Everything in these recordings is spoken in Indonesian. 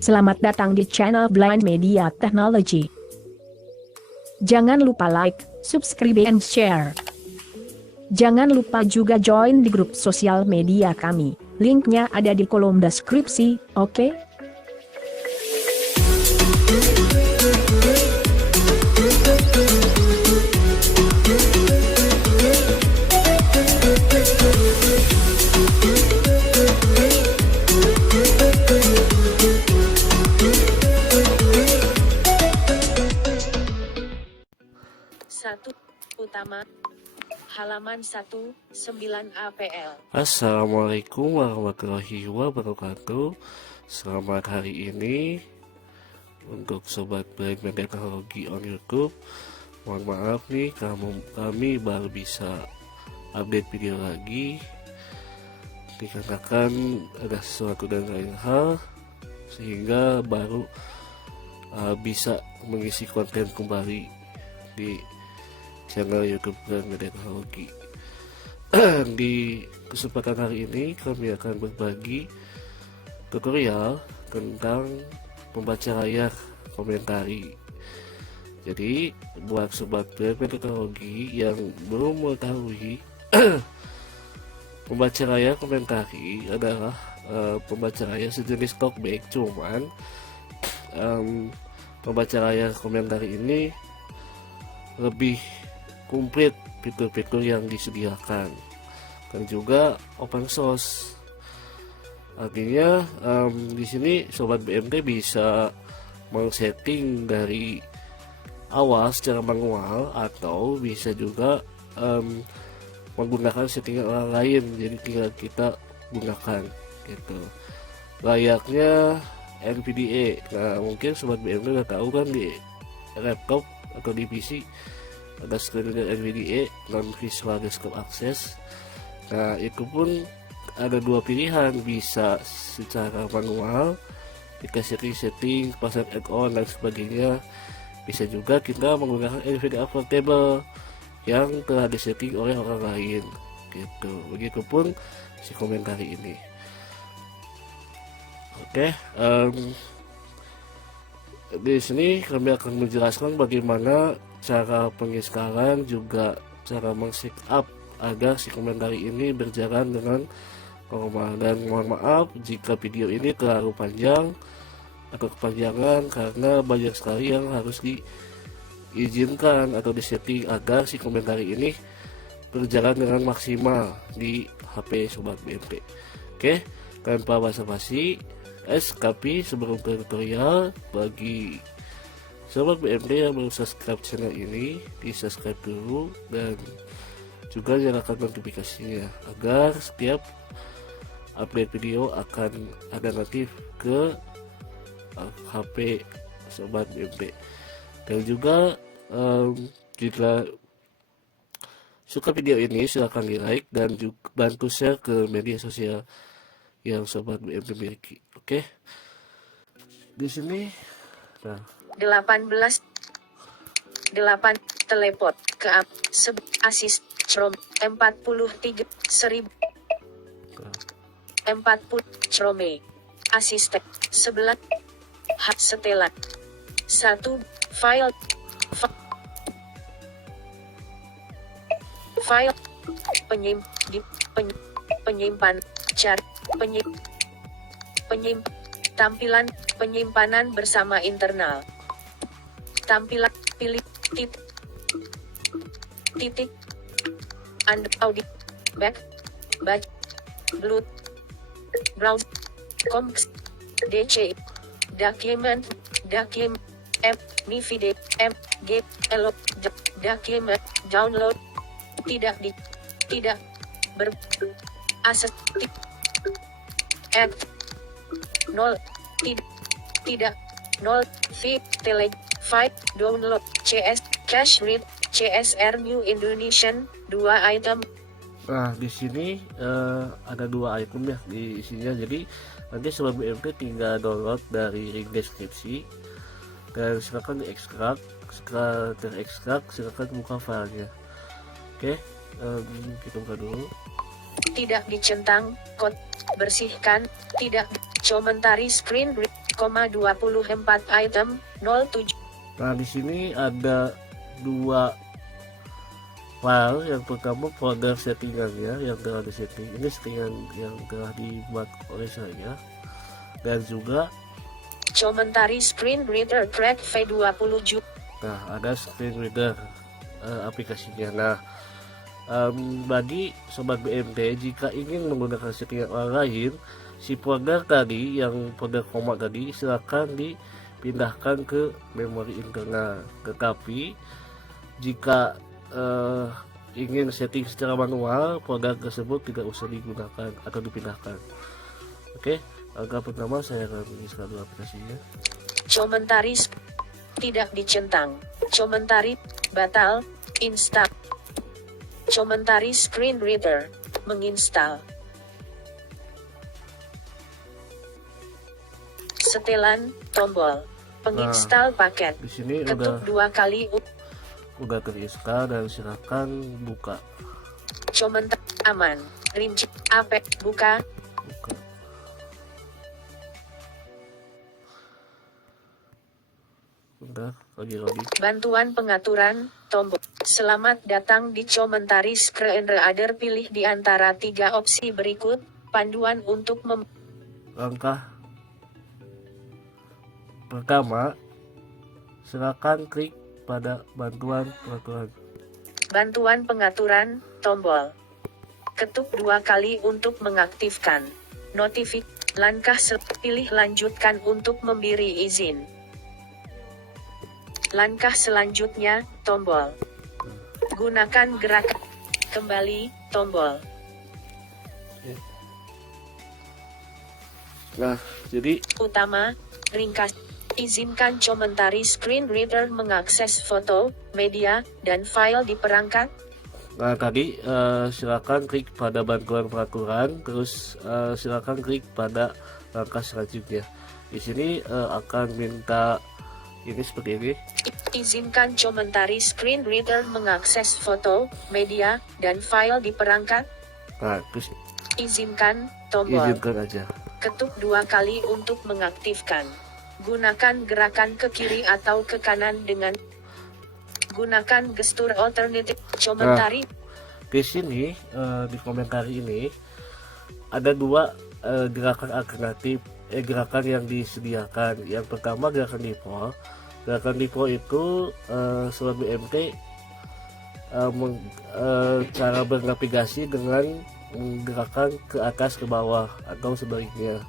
Selamat datang di channel Blind Media Technology. Jangan lupa like, subscribe and share. Jangan lupa juga join di grup sosial media kami. Linknya ada di kolom deskripsi, oke? Satu utama halaman 19 APL. Assalamualaikum warahmatullahi wabarakatuh. Selamat hari ini untuk sobat Blind Media Teknologi on YouTube. Mohon maaf nih, kami baru bisa update video lagi dikarenakan ada sesuatu dan lain hal, sehingga baru bisa mengisi konten kembali di channel YouTube Blind Media Teknologi. Di kesempatan hari ini kami akan berbagi tutorial tentang membaca layar komentari. Jadi buat sobat Blind Media Teknologi yang belum mengetahui, membaca layar komentari adalah pembaca layar sejenis talkback, cuman membaca layar komentari ini lebih komplit fitur-fitur yang disediakan dan juga open source. Artinya di sini sobat BMT bisa men-setting dari awal secara manual, atau bisa juga menggunakan settingan orang lain, jadi tinggal kita gunakan gitu. Layaknya NVDA. Nah, mungkin sobat BMT udah tahu kan, di laptop atau di PC ada screen reader NVDA, non visual desktop access. Nah, itu pun ada dua pilihan, bisa secara manual dikasih setting, pasang add-on dan sebagainya. Bisa juga kita menggunakan NVDA portable yang telah disetting oleh orang lain gitu. Begitupun si komentari ini. Oke, di sini kami akan menjelaskan bagaimana cara penginstallan, juga cara meng-setup agar si komentari ini berjalan dengan normal. Dan mohon maaf jika video ini terlalu panjang atau kepanjangan, karena banyak sekali yang harus diizinkan atau disetting agar si komentari ini berjalan dengan maksimal di HP sobat BMT. Oke, tanpa basa-basi, SKP sebelum tutorial, bagi sobat BMT yang belum subscribe channel ini, di subscribe dulu dan juga nyalakan notifikasinya agar setiap update video akan ada notif ke HP sobat BMT. Dan juga jika suka video ini, silahkan di like dan juga bantu share ke media sosial yang sobat BMT miliki. Oke, di sini nah 18 teleport ke asis Chrome 43 1000 40 Chrome asisten 11 setelan 1 file penyimpan cari tampilan penyimpanan bersama internal. Tampilan pilih titik audio back bluetooth browse coms dc document m video mg elo document download tidak ber akses add 0 tidak 0 feed tele file download CS cache read CSR New Indonesian 2 item. Nah, di sini ada dua item ya di isinya. Jadi nanti sobat BMT tinggal download dari link deskripsi dan silakan diekstrak. Setelah terekstrak, silakan buka filenya. Oke, kita buka dulu. Tidak dicentang, bersihkan, tidak, komentari screen, 24 item 07. Nah, di sini ada dua file. Yang pertama folder settingannya yang telah disetting. Ini settingan yang telah dibuat oleh saya. Dan juga Commentary screen reader track V20. nah, ada screen reader aplikasinya. Nah, bagi sobat BMT, jika ingin menggunakan settingan orang lain, si folder tadi yang folder koma tadi silakan dipindahkan ke memori internal. Tetapi jika ingin setting secara manual, folder tersebut tidak usah digunakan atau dipindahkan. Oke, langkah pertama saya akan install dulu aplikasinya. Commentary tidak dicentang. Commentary batal. Install. Commentary screen reader menginstal. Setelan tombol penginstal paket. Di sini Ketuk 2 kali. udah terinstall dan silakan buka. Komentar aman. Rinci apek buka. Bentar, lagi loading. Bantuan pengaturan tombol. Selamat datang di Commentary Screen Reader. Pilih di antara 3 opsi berikut. Panduan untuk Langkah pertama, silakan klik pada bantuan pengaturan. bantuan pengaturan tombol. Ketuk 2 kali untuk mengaktifkan notifikasi. Langkah pilih lanjutkan untuk memberi izin. Langkah selanjutnya, tombol. Gunakan gerakan kembali, tombol. Nah, jadi Utama, ringkas. Izinkan Commentary Screen Reader mengakses foto, media, dan file di perangkat. nah tadi silakan klik pada bantuan peraturan, terus silakan klik pada langkah selanjutnya. Di sini akan minta ini seperti ini. Izinkan Commentary Screen Reader mengakses foto, media, dan file di perangkat. Nah, terus Izinkan, tombol. izinkan aja. Ketuk 2 kali untuk mengaktifkan. Gunakan gerakan ke kiri atau ke kanan dengan gunakan gestur alternatif. Commentary. Di sini di komentar ini ada dua gerakan alternatif, gerakan yang disediakan. Yang pertama gerakan default. Gerakan default itu sobat BMT cara bernavigasi dengan gerakan ke atas ke bawah atau sebaliknya.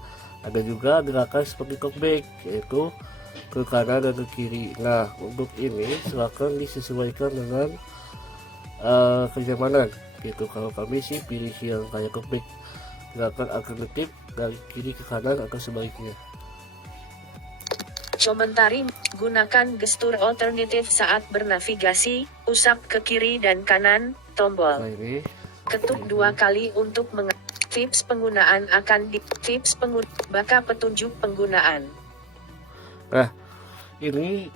Ada juga gerakan seperti talkback, yaitu ke kanan dan ke kiri. Nah, untuk ini silakan disesuaikan dengan kenyamanan gitu. Kalau kami sih pilih yang kayak talkback, gerakan alternatif dari kiri ke kanan atau sebaliknya. Commentary. Gunakan gestur alternatif saat bernavigasi. Usap ke kiri dan kanan, tombol. Nah, ini Ketuk 2 kali untuk tips penggunaan akan tips baka petunjuk penggunaan. Nah, ini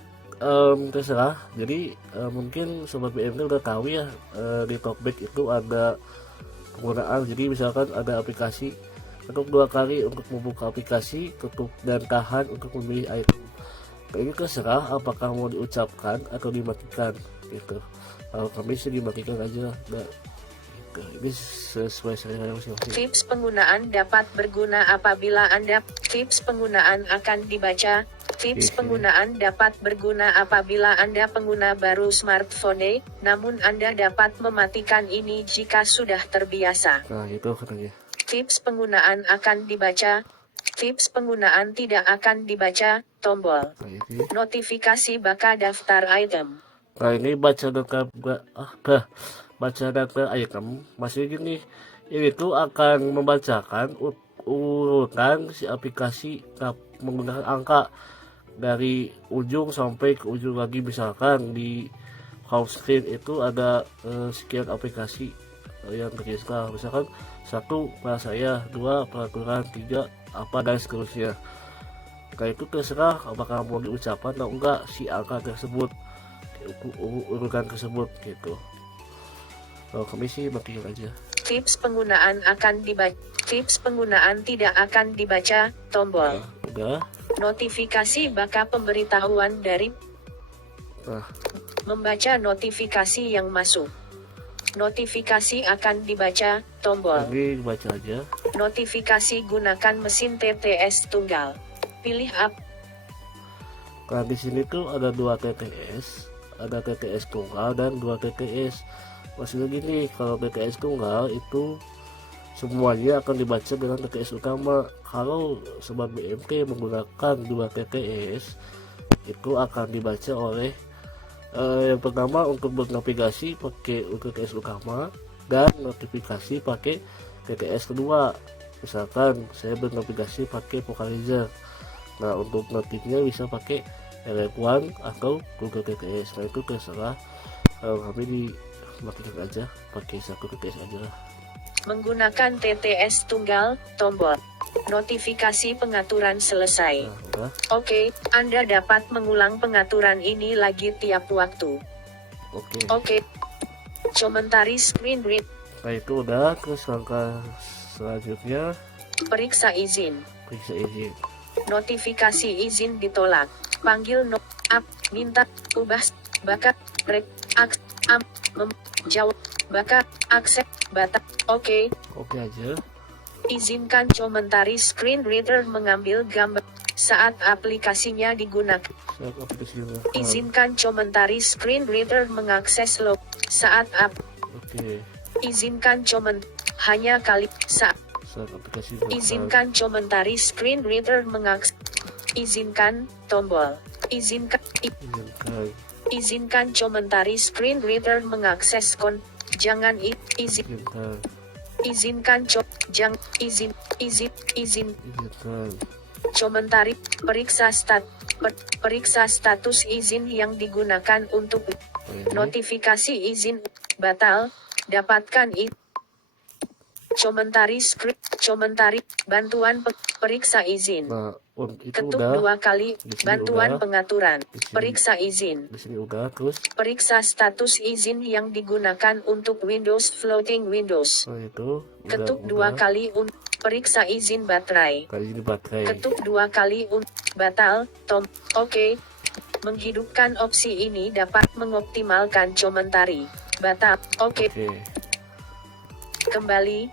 terserah. Jadi mungkin sobat BMT udah tahu ya, di talkback itu ada penggunaan. Jadi misalkan ada aplikasi, ketuk 2 kali untuk membuka aplikasi, ketuk dan tahan untuk memilih item. Nah, ini terserah apakah mau diucapkan atau dimatikan gitu. Kalau kami sih dimatikan aja. Nah, ini sesuai selera masing-masing. Tips penggunaan dapat berguna apabila Anda tips penggunaan akan dibaca. Tips penggunaan dapat berguna apabila Anda pengguna baru smartphone, namun Anda dapat mematikan ini jika sudah terbiasa. Nah, itu katanya. Tips penggunaan akan dibaca. Tips penggunaan tidak akan dibaca, tombol. Nah, ini. Notifikasi baka daftar item. Nah, ini baca data item masih gini. Ini tuh akan membacakan urutan si aplikasi menggunakan angka dari ujung sampai ke ujung lagi. Misalkan di home screen itu ada sekian aplikasi yang terinstall, misalkan 1 bahasa saya, 2 peraturan, 3 apa dan seterusnya. Nah, itu terserah apakah mau diucapkan atau enggak si angka tersebut, urutan tersebut gitu. Kalau kami sih matiin aja. Tips penggunaan akan dibaca. Tips penggunaan tidak akan dibaca, tombol. Udah. Notifikasi baka pemberitahuan dari Nah, membaca notifikasi yang masuk. Notifikasi akan dibaca, tombol. ini baca aja. Notifikasi gunakan mesin TTS tunggal. Pilih Nah, di sini tuh ada 2 TTS, ada TTS tunggal dan 2 TTS. Maksudnya gini, kalau TTS tunggal itu semuanya akan dibaca dengan TTS utama. Kalau sobat BMT menggunakan 2 TTS, itu akan dibaca oleh yang pertama untuk bernavigasi pakai TTS utama dan notifikasi pakai TTS kedua. Misalkan saya bernavigasi pakai Vocalizer. Nah, untuk notifnya bisa pakai LF1 atau Google TTS. Nah, itu terserah. Kalau kami dimaksudkan aja pakai satu TTS aja lah. menggunakan TTS tunggal, tombol. Notifikasi pengaturan selesai. Nah, udah. Oke, Anda dapat mengulang pengaturan ini lagi tiap waktu. Oke. Oke. Komentari screen read. Nah, itu udah. Terus langkah selanjutnya Periksa izin. periksa izin. Notifikasi izin ditolak. Panggil minta, ubah, bakat, jawab, bakat, akses, batas. Oke. Oke aja. Izinkan komentari screen reader mengambil gambar saat aplikasinya digunakan. Saat aplikasi Izinkan komentari screen reader mengakses log saat Oke. izinkan hanya kali saat Saat aplikasi izinkan komentari screen reader mengakses. Izinkan tombol. Izinkan izinkan. izinkan komentari screen reader mengakses jangan izin Izinkan. izinkan izin Izinkan. komentari periksa periksa status izin yang digunakan untuk Ini. notifikasi izin batal. Dapatkan komentari bantuan periksa izin. Nah, itu Ketuk udah. 2 kali Di sini bantuan udah. pengaturan Di sini. periksa izin. Di sini udah. Terus Periksa status izin yang digunakan untuk Windows Floating Windows. nah itu udah, Ketuk 2 udah. kali periksa izin baterai. Kali ini baterai. Ketuk 2 kali batal. Oke. Menghidupkan opsi ini dapat mengoptimalkan komentari. Batal. Oke. Oke. Kembali.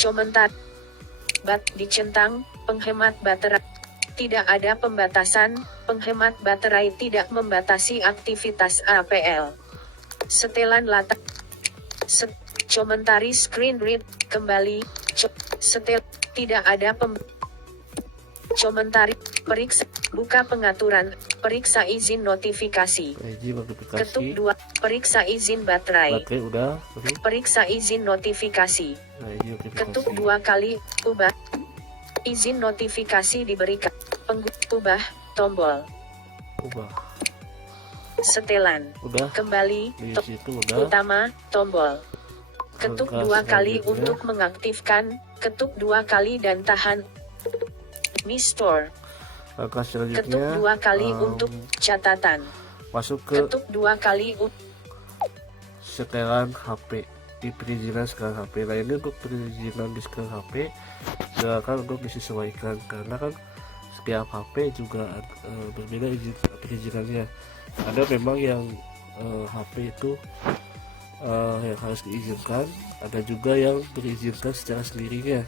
Komentar. Dicentang. Penghemat baterai. Tidak ada pembatasan. Penghemat baterai tidak membatasi aktivitas APL. Setelan latar. Komentari screen read. Kembali. Tidak ada komentari. Periksa. Buka pengaturan. Periksa izin notifikasi. Izin notifikasi. Ketuk 2. Periksa izin baterai. Baterai udah. Oke. Periksa izin notifikasi. Nah, izin notifikasi. Ketuk 2 kali. Ubah. Izin notifikasi diberikan. Ubah. Tombol. Ubah. Setelan. Udah. Kembali. Di situ udah. Utama. Tombol. Ketuk Langkah 2 kali selanjutnya. untuk mengaktifkan. Ketuk 2 kali dan tahan. Mi Store. Langkah Ketuk selanjutnya 2 kali em, untuk catatan. masuk ke Ketuk 2 kali setelan HP. Di perizinan setelan HP. Nah, ini untuk perizinan di setelan HP silakan untuk disesuaikan karena kan setiap HP juga berbeda izin perizinannya. Ada memang yang HP itu yang harus diizinkan, ada juga yang diizinkan secara sendirinya.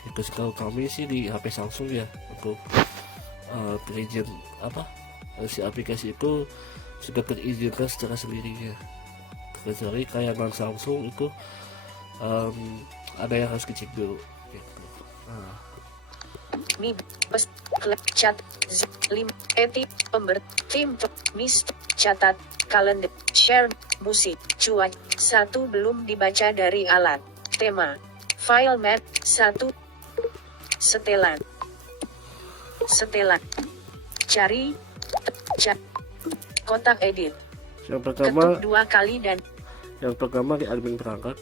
Itu setahu kami sih di HP Samsung ya, untuk berizin si aplikasi itu sudah terizinkan secara sendirinya. Kecuali kayak non Samsung itu ada yang harus dicek dulu gitu. Mi chat eti tim mis catat kalender share musik cuaca 1 belum dibaca dari alat tema file map 1 setelan cari kotak edit Yang ketuk pertama 2 kali dan di admin perangkat.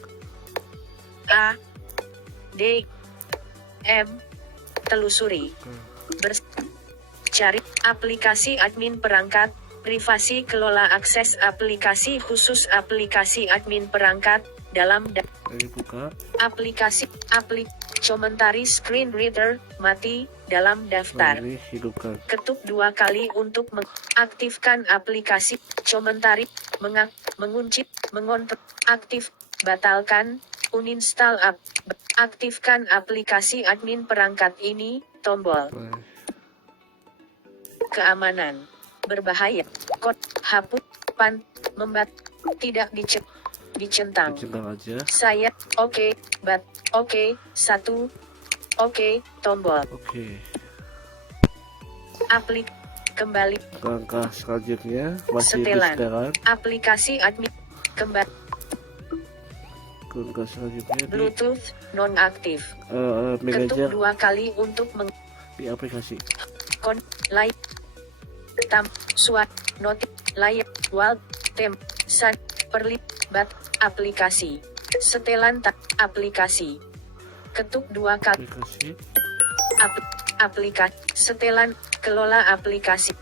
A D M telusuri cari aplikasi admin perangkat privasi kelola akses aplikasi khusus aplikasi admin perangkat dalam Ini buka. Aplikasi komentari screen reader mati dalam Nah, daftar. ini hidupkan. Ketuk 2 kali untuk mengaktifkan aplikasi komentari, mengunci, mengontrol, aktif, batalkan, uninstall app, aktifkan aplikasi admin perangkat ini, tombol, Nah, keamanan, berbahaya, kode, hapus, tidak dicentang. dicentang aja. Saya, oke, tombol, Oke. kembali, Langkah selanjutnya masih di Setelan. setelan. aplikasi admin, kembali, Langkah selanjutnya di Bluetooth, nonaktif. Ketuk manajer 2 kali untuk di aplikasi. light, suat, notif, layar, wall, tem, san, perlibat, aplikasi. Setelan aplikasi. Ketuk 2 kali, Aplikasi. aplikasi. Setelan, kelola aplikasi.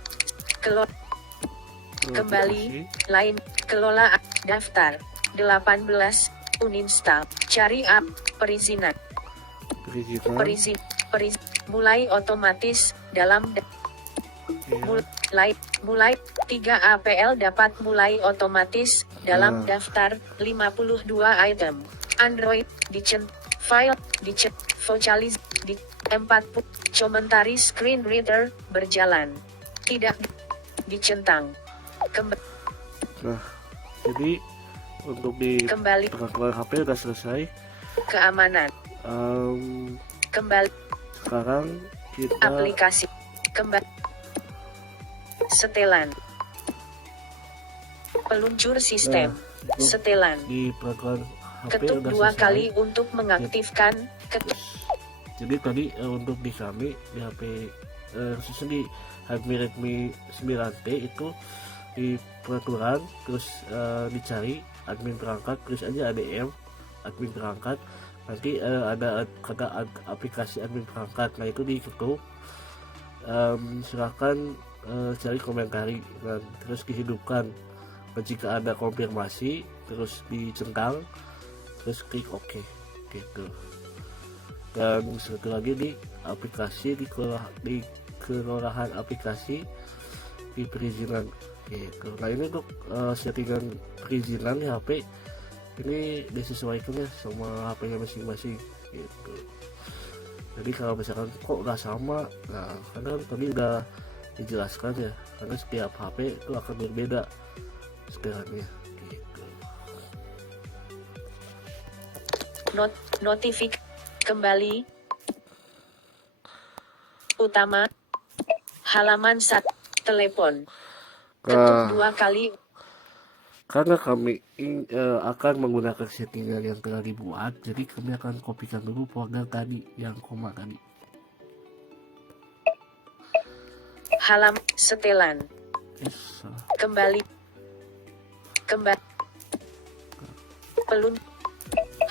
Kembali, lain, kelola daftar. 18, uninstall. Cari app, perizinan. Perizinan. Mulai otomatis dalam Ya. mulai 3 APL dapat mulai otomatis dalam Nah. daftar 52 item. Android file vocalis 40 komentari screen reader berjalan. Tidak dicentang. Nah, jadi untuk di Kembali perangkat HP udah selesai. keamanan. Kembali Sekarang kita aplikasi. Kembali setelan. Peluncur sistem. untuk Setelan. di perangkat HP Ketuk udah 2 selesai. kali untuk mengaktifkan. Jadi tadi untuk di kami di HP khususnya di Redmi 9T itu di peraturan terus dicari admin perangkat, terus aja ADM admin perangkat, nanti ada kata aplikasi admin perangkat, nah itu diketuk, silakan cari komentari dan terus dihidupkan. Jika ada konfirmasi terus dicentang, terus klik OK gitu. Dan satu lagi di aplikasi di kelurahan aplikasi di perizinan gitu. Nah ini untuk settingan perizinan di HP ini disesuaikan ya sama HP-nya masing-masing gitu. Jadi kalau misalkan kok nggak sama, nah karena kan tadi udah dijelaskan ya, karena setiap HP itu akan berbeda setelahnya gitu. Notifik kembali utama halaman 1 telepon. Ketuk 2 kali Karena kami akan menggunakan settingan yang telah dibuat, jadi kami akan kopikan dulu folder tadi yang koma tadi. halaman setelan. Kembali pelun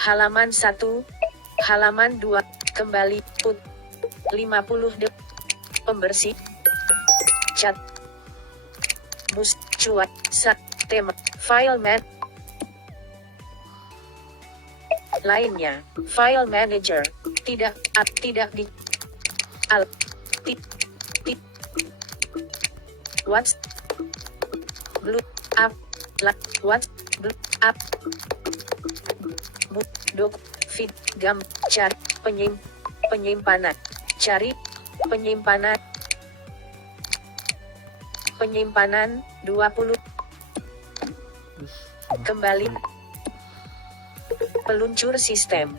halaman 1 halaman 2 kembali 50 pembersih cat cuat tema file lainnya file manager tidak di what's blue up what's blue up dok feed gam cari penyimpanan cari penyimpanan 20 kembali peluncur sistem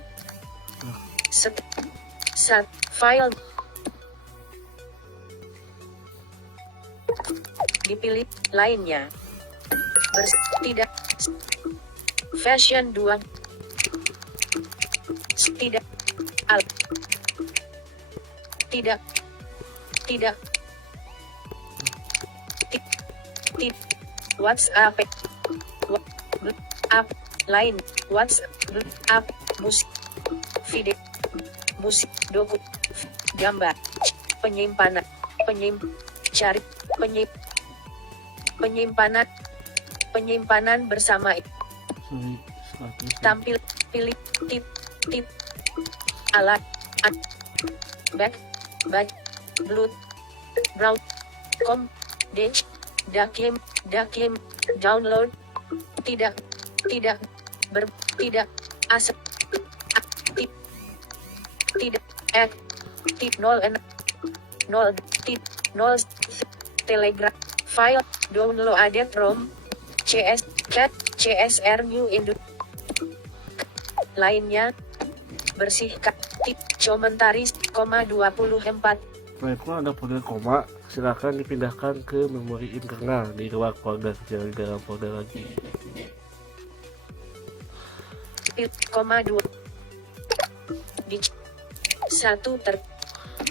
file dipilih lainnya tidak fashion 2 tidak WhatsApp lain WhatsApp musik video musik doku gambar penyimpanan cari penyimpanan bersama tampil pilih tip tip alat back blood brown dash dakim download tidak asap aktif tidak aktif 0 telegram file downloaded from CSR New Indo lainnya bersihkan tip komentaris, 24. Baiklah, ada folder koma, silakan dipindahkan ke memori internal di luar folder, jangan di dalam folder lagi. Koma 2 di 1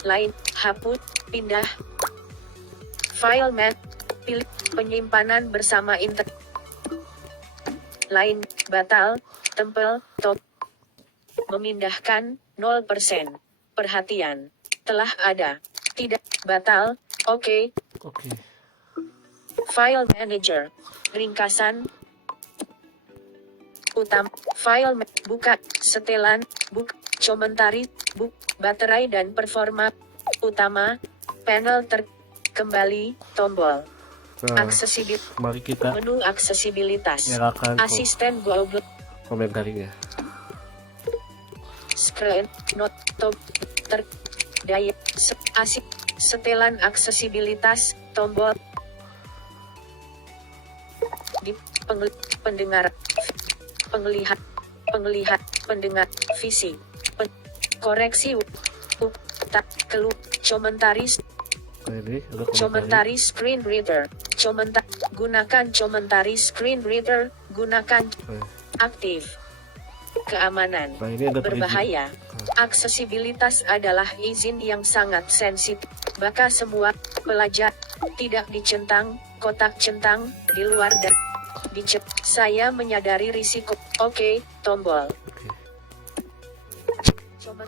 lain hapus pindah file map pilih penyimpanan bersama lain batal tempel top memindahkan 0%. Perhatian, telah ada. Tidak, batal, oke. File manager, ringkasan, utama, file, buka, setelan, komentari, baterai dan performa, utama, panel kembali, tombol. Aksesibilitas, mari kita menu aksesibilitas, nyalakan asisten Google, komentarinya. screen, not, top, daya, setelan aksesibilitas, tombol, di pendengar, pendengar, visi, koreksi, keluh, komentaris, komentari screen reader, gunakan komentari screen reader, gunakan aktif. Keamanan, berbahaya. Aksesibilitas adalah izin yang sangat sensitif. Maka semua pelajar tidak dicentang, kotak centang, di luar dan saya menyadari risiko. Oke, tombol.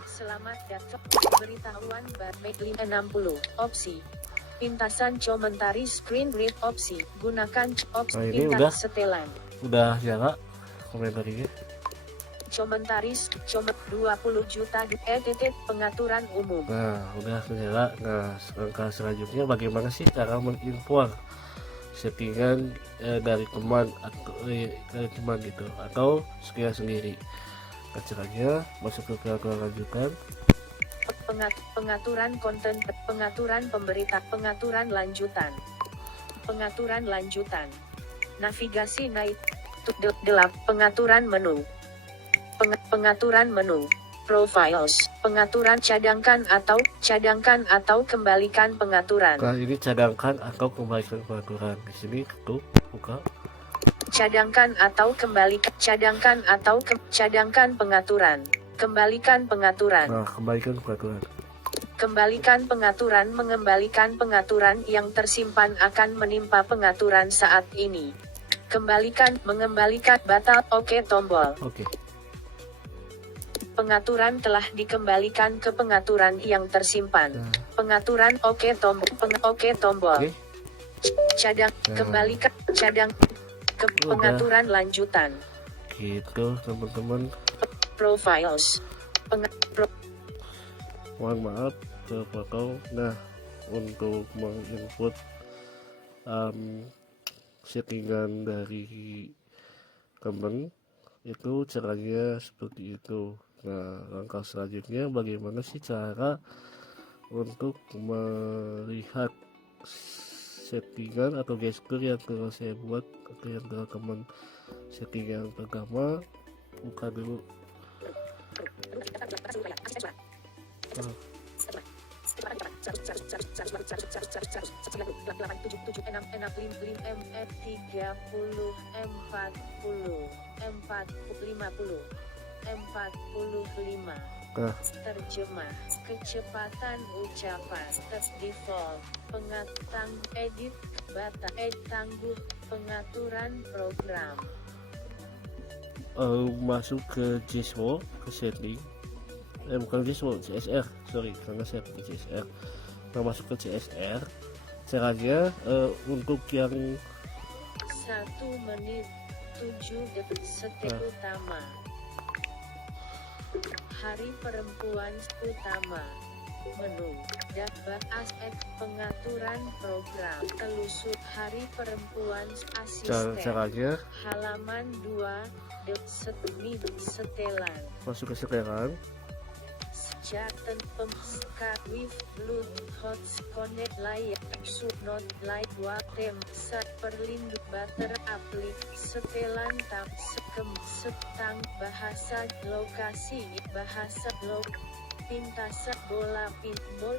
Selamat datang. Beritahuan Barmaid 60. Opsi. Pintasan komentari screen read opsi. Gunakan opsi pintas setelan. Udah nyala komentarinya. Komentaris 20 juta pengaturan umum. Nah, udah nyala. Nah, langkah selanjutnya bagaimana sih cara mengimpor settingan dari teman atau dari teman gitu atau sekian sendiri. Caranya masuk ke peraturan lanjutan. Pengaturan konten, pengaturan pemberita, pengaturan lanjutan, navigasi naik, pengaturan menu, pengaturan menu, profiles, pengaturan cadangkan atau kembalikan pengaturan. Nah, ini cadangkan atau kembalikan pengaturan. Di sini tuh buka. Cadangkan atau cadangkan pengaturan. Kembalikan pengaturan. Nah, kembalikan pengaturan. Kembalikan pengaturan mengembalikan pengaturan yang tersimpan akan menimpa pengaturan saat ini. Mengembalikan batal, oke tombol. Oke. Pengaturan telah dikembalikan ke pengaturan yang tersimpan. Nah. Pengaturan oke tombol. Oke tombol. Oke. Cadang, kembalikan cadang ke pengaturan lanjutan. Gitu teman-teman. Profiles. Mohon maaf terpotong. Nah, untuk menginput settingan dari teman itu caranya seperti itu. Nah, langkah selanjutnya bagaimana sih cara untuk melihat settingan atau gesture yang telah saya buat atau yang telah teman setting yang pertama. Buka dulu. Terjemah, kecepatan ucapan, default, edit, tangguh, pengaturan program. Masuk ke JSO, ke setting, bukan JSO, CSR, sorry, karena saya pakai CSR. Nah, masuk ke CSR, caranya untuk yang 1 menit 7 detik setting utama. Hari Perempuan utama. Menu. Daftar aspek pengaturan program. Telusur Hari Perempuan asisten. Caranya Halaman 2. Setelan. masuk ke setelan. Jatan pemskat with Bluetooth hots connect layar subnot light watem sat perlindung bater aplik setelan tab sekem setang bahasa lokasi bahasa log pintasan bola pinball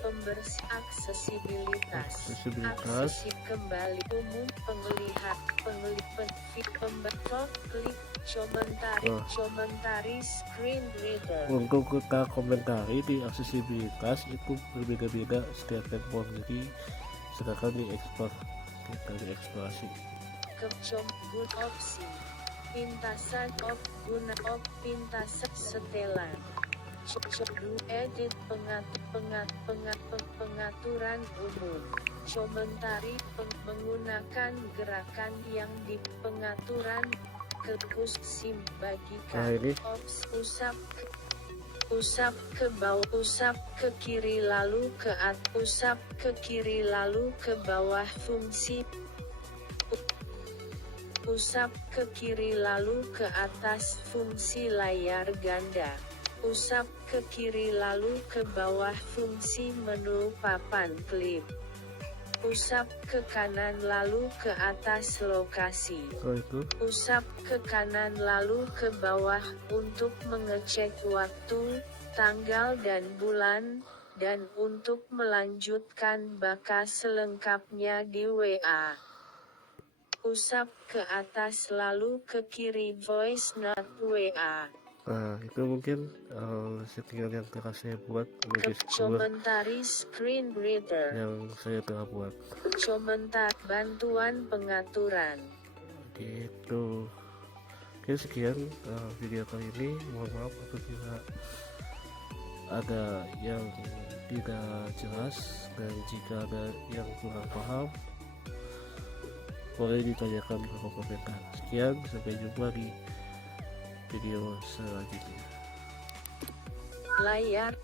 pembersih aksesibilitas aksesi kembali umum penglihatan pembetul klik komentari screen reader. Untuk kita komentari di aksesibilitas itu berbeda-beda setiap handphone, jadi sedangkan di ekspor kita di eksplorasi Good opsi pintasan guna pintasan setelan edit pengaturan umum komentari menggunakan gerakan yang di pengaturan kekus sim bagikan usap ke bawah usap ke kiri lalu ke atas usap ke kiri lalu ke bawah fungsi usap ke kiri lalu ke atas fungsi layar ganda usap ke kiri lalu ke bawah fungsi menu papan klip usap ke kanan lalu ke atas lokasi. Usap ke kanan lalu ke bawah untuk mengecek waktu, tanggal dan bulan, dan untuk melanjutkan bakas selengkapnya di WA. Usap ke atas lalu ke kiri voice note WA. Nah, itu mungkin settingan yang telah saya buat komentari screen reader yang saya telah buat. Komentar bantuan pengaturan. Gitu. Oke, sekian video kali ini. Mohon maaf apabila ada yang tidak jelas dan jika ada yang kurang paham boleh ditanyakan di kolom komentar. Sekian, sampai jumpa di video selanjutnya. Layar